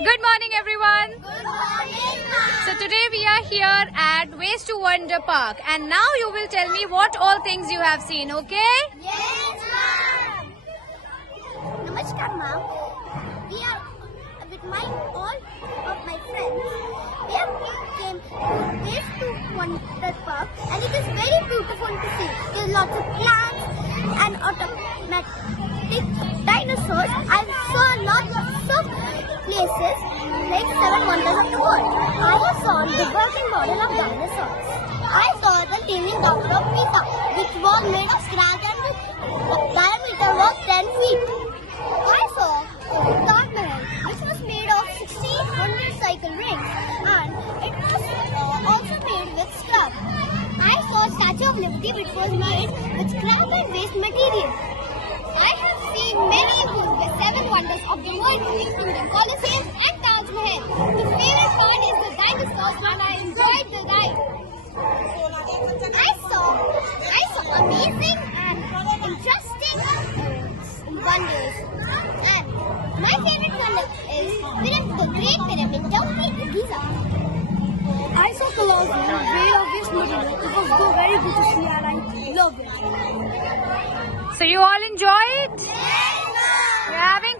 Good morning, everyone. Good morning, ma'am. So today we are here at Ways to Wonder Park, and now you will tell me what all things you have seen, okay? Yes, ma'am. Namaskar, ma'am. We are with all of my friends. We have came to Ways to Wonder Park, and it is very beautiful to see. There are lots of plants and automatic dinosaurs. I saw lots of places like 7 wonders of the world. I have saw the working model of dinosaurs. I saw the living daughter of Pita, which was made of scratch and the diameter was 10 feet. I saw the Taj Mahal, which was made of 1600 cycle rings, and it was also made with scrap. I saw Statue of Liberty, which was made with scrap and waste material. I have seen many the 7 wonders of the world, including Colosseum and Taj Mahal. The favorite part is the dinosaurs, and I enjoyed the ride. I saw amazing and interesting wonders. And my favorite wonder is the Great Pyramid down in Giza. I saw Colosseum, very obvious material. It was very good to see and I love it. So you all enjoy it? Yes, ma'am. You're having